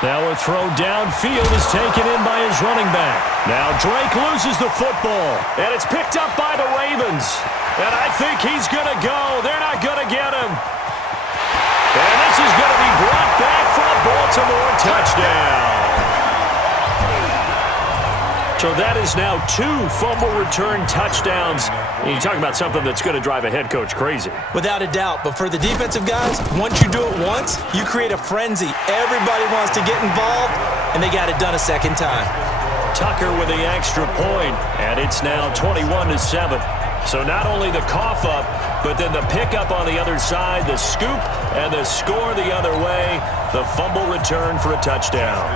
Now a throw downfield is taken in by his running back. Now Drake loses the football, and it's picked up by the Ravens. And I think he's going to go. They're not going to get him. And this is going to be brought back for a Baltimore touchdown. So that is now 2 fumble return touchdowns. You talk about something that's going to drive a head coach crazy. Without a doubt. But for the defensive guys, once you do it once, you create a frenzy. Everybody wants to get involved, and they got it done a second time. Tucker with the extra point, and it's now 21-7. So not only the cough up, but then the pickup on the other side, the scoop, and the score the other way, the fumble return for a touchdown.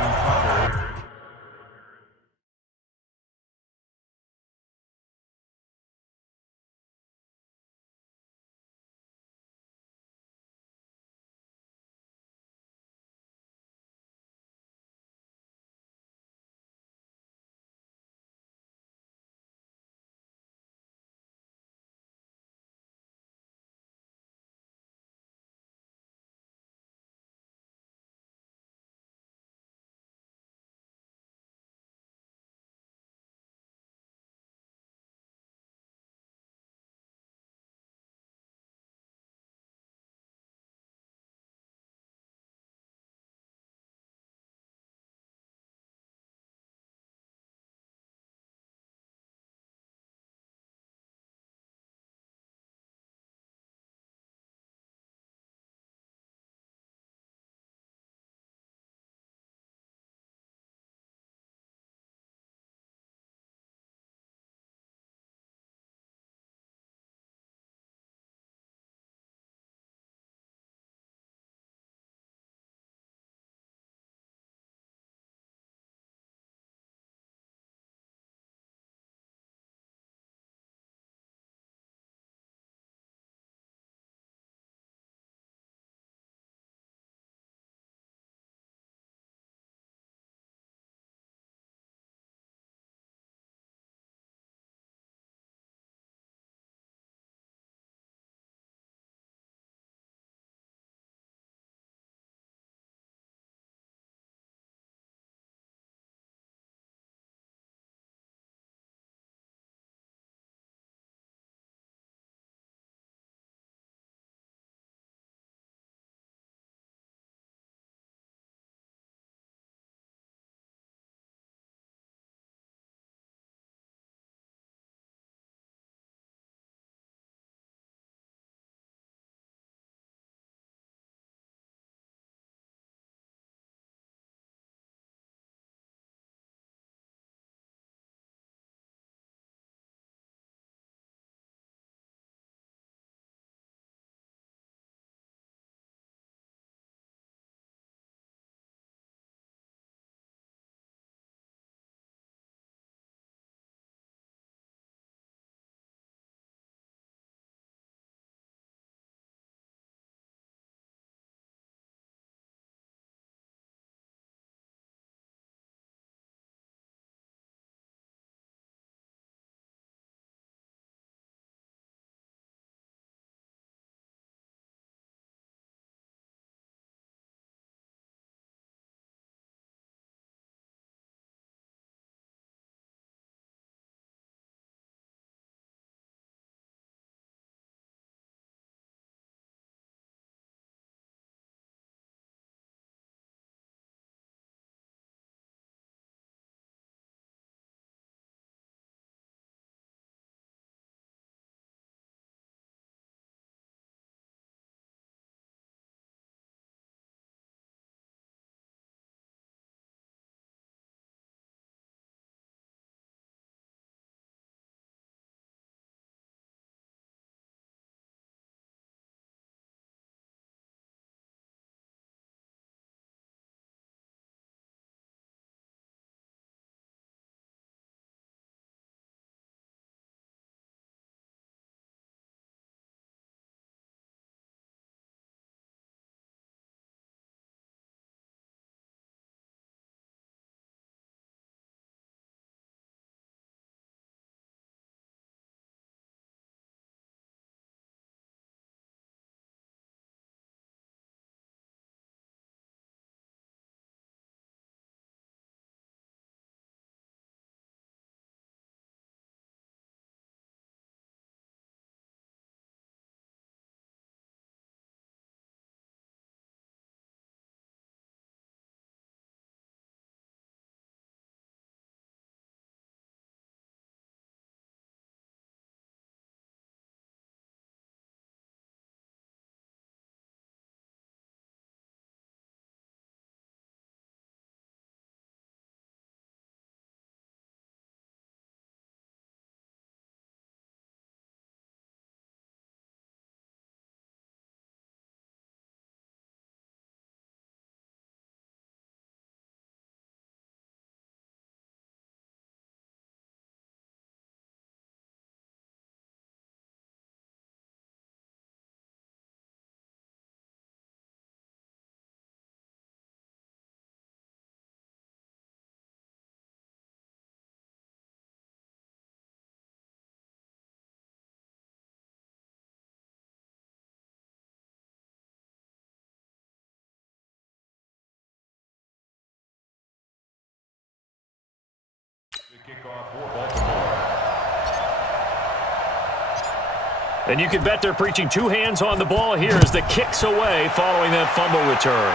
And you can bet they're preaching two hands on the ball here as the kick's away following that fumble return.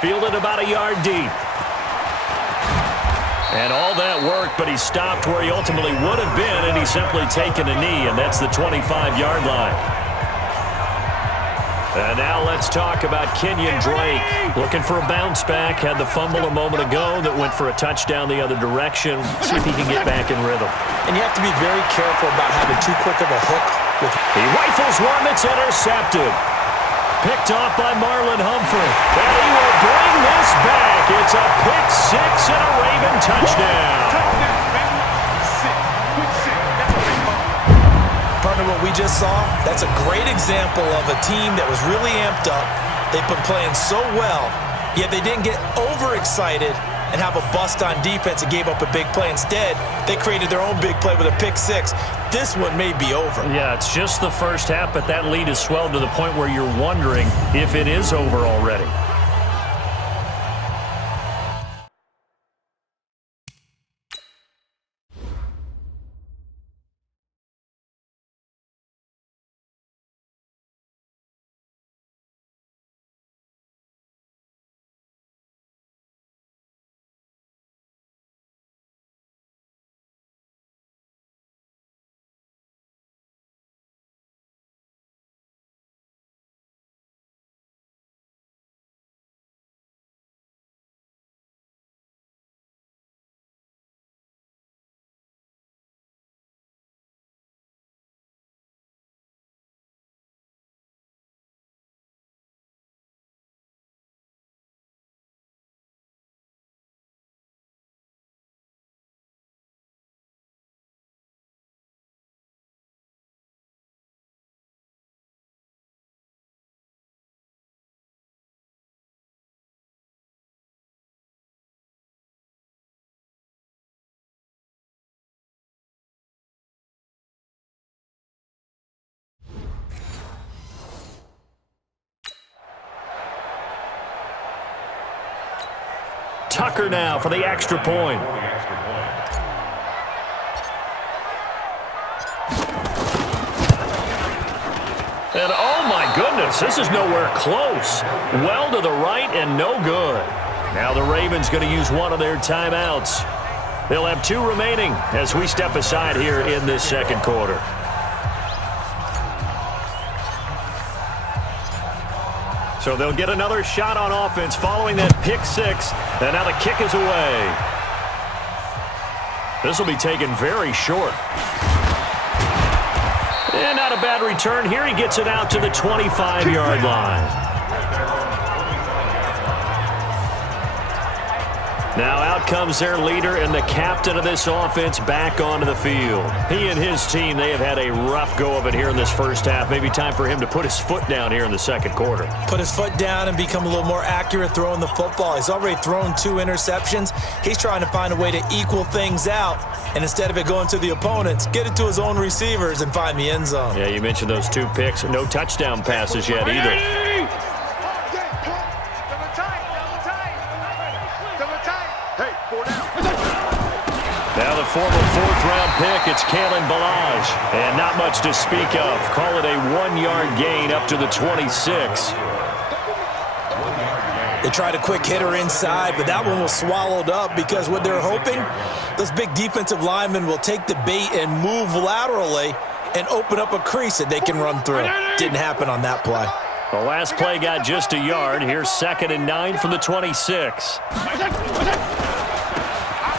Fielded about a yard deep. And all that work, but he stopped where he ultimately would have been, and he's simply taken a knee, and that's the 25-yard line. And now let's talk about Kenyon Drake. Looking for a bounce back. Had the fumble a moment ago that went for a touchdown the other direction. See if he can get back in rhythm. And you have to be very careful about having too quick of a hook. He rifles one that's intercepted. Picked off by Marlon Humphrey. And he will bring this back. It's a pick six and a Raven touchdown. Partner, what we just saw, that's a great example of a team that was really amped up. They've been playing so well, yet they didn't get overexcited and have a bust on defense and gave up a big play. Instead, they created their own big play with a pick six. This one may be over. Yeah, it's just the first half, but that lead has swelled to the point where you're wondering if it is over already. Tucker now for the extra point. And oh my goodness, this is nowhere close. Well to the right and no good. Now the Ravens going to use one of their timeouts. They'll have two remaining as we step aside here in this second quarter. So they'll get another shot on offense following that pick six. And now the kick is away. This will be taken very short. And not a bad return here. He gets it out to the 25-yard line. Now out comes their leader and the captain of this offense back onto the field. He and his team, they have had a rough go of it here in this first half. Maybe time for him to put his foot down here in the second quarter. Put his foot down and become a little more accurate throwing the football. He's already thrown 2 interceptions. He's trying to find a way to equal things out. And instead of it going to the opponents, get it to his own receivers and find the end zone. Yeah, you mentioned those 2 picks. No touchdown passes yet either. Now the former 4th-round pick, it's Kalen Ballage. And not much to speak of. Call it a 1-yard gain up to the 26. They tried a quick hitter inside, but that one was swallowed up because what they're hoping, those big defensive linemen will take the bait and move laterally and open up a crease that they can run through. Didn't happen on that play. The last play got just a yard. Here's 2nd and 9 from the 26.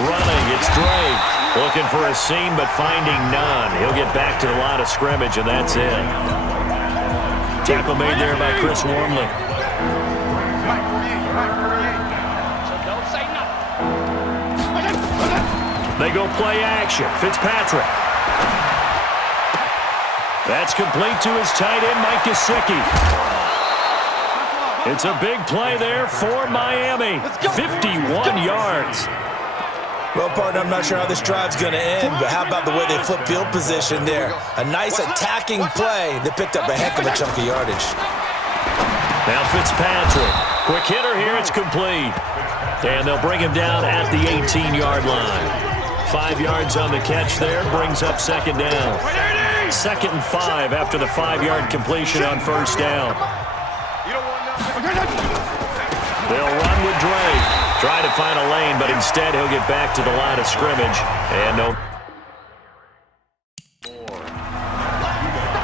Running, it's Drake. Looking for a seam, but finding none. He'll get back to the line of scrimmage, and that's it. Tackle made there by Chris Wormley. They go play action. Fitzpatrick. That's complete to his tight end, Mike Gesicki. It's a big play there for Miami. 51 yards. Well, partner, I'm not sure how this drive's going to end, but how about the way they flip field position there? A nice attacking play that picked up a heck of a chunk of yardage. Now Fitzpatrick. Quick hitter here. It's complete. And they'll bring him down at the 18-yard line. 5 yards on the catch there, brings up second down. 2nd and 5 after the 5-yard completion on first down. They'll run with Drake. Try to find a lane, but instead he'll get back to the line of scrimmage. And no.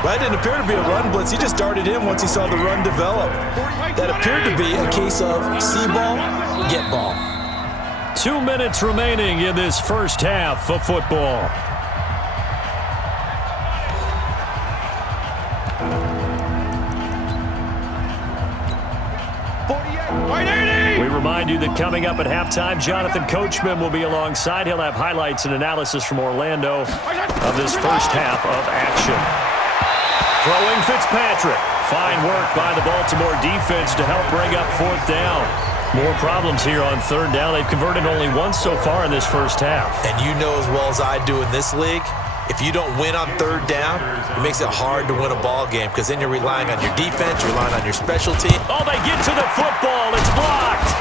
Well, that didn't appear to be a run blitz. He just darted in once he saw the run develop. That appeared to be a case of see ball, get ball. 2 minutes remaining in this first half of football. We remind you that coming up at halftime, Jonathan Coachman will be alongside. He'll have highlights and analysis from Orlando of this first half of action. Throwing Fitzpatrick. Fine work by the Baltimore defense to help bring up 4th down. More problems here on 3rd down. They've converted only once so far in this first half. And you know as well as I do in this league, if you don't win on 3rd down, it makes it hard to win a ball game because then you're relying on your defense, you're relying on your special team. Oh, they get to the football. It's blocked.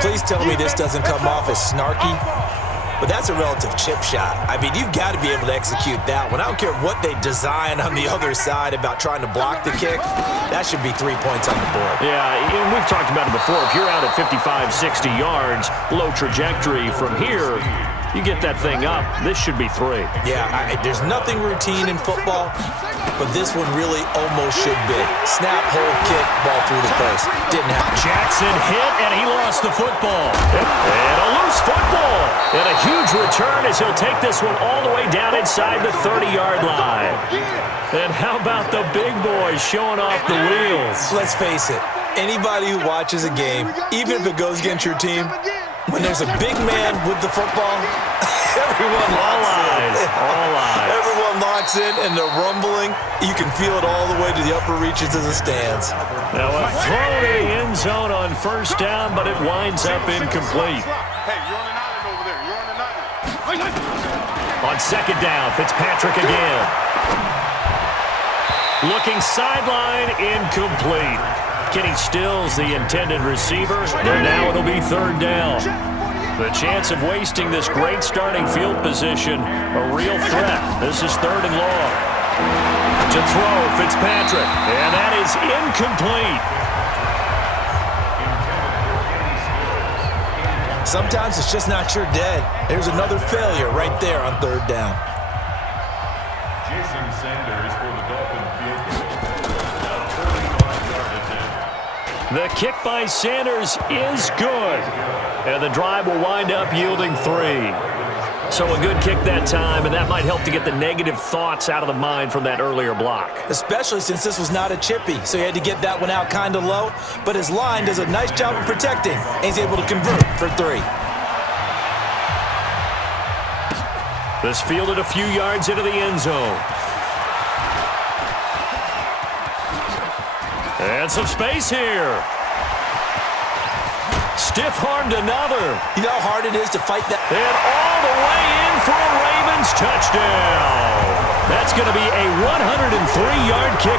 Please tell me this doesn't come off as snarky, but that's a relative chip shot. I mean, you've got to be able to execute that one. I don't care what they design on the other side about trying to block the kick. That should be 3 points on the board. Yeah, and we've talked about it before. If you're out at 55, 60 yards, low trajectory from here, you get that thing up. This should be 3. Yeah, there's nothing routine in football, but this one really almost should be. Snap, hold, kick, ball through the post. Didn't happen. Jackson hit, and he lost the football. And a loose football. And a huge return as he'll take this one all the way down inside the 30-yard line. And how about the big boys showing off the wheels? Let's face it, anybody who watches a game, even if it goes against your team, when there's a big man with the football, everyone locks in. All eyes. Everyone locks in, and they're rumbling. You can feel it all the way to the upper reaches of the stands. Now a throw to the end zone on first down, but it winds up incomplete. Hey, you're on an island over there. You're on an island. On second down, Fitzpatrick again. Looking sideline, incomplete. Kenny Stills, the intended receiver, and now it'll be 3rd down. The chance of wasting this great starting field position, a real threat. This is 3rd and long. To throw, Fitzpatrick, and that is incomplete. Sometimes it's just not your day. There's another failure right there on 3rd down. Jason Sanders for the Dolphin field goal. The kick by Sanders is good. And the drive will wind up yielding 3. So a good kick that time, and that might help to get the negative thoughts out of the mind from that earlier block. Especially since this was not a chippy, so he had to get that one out kind of low. But his line does a nice job of protecting, and he's able to convert for 3. This fielded a few yards into the end zone. And some space here. Stiff-armed another. You know how hard it is to fight that? And all the way in for a Ravens touchdown. That's going to be a 103-yard kick.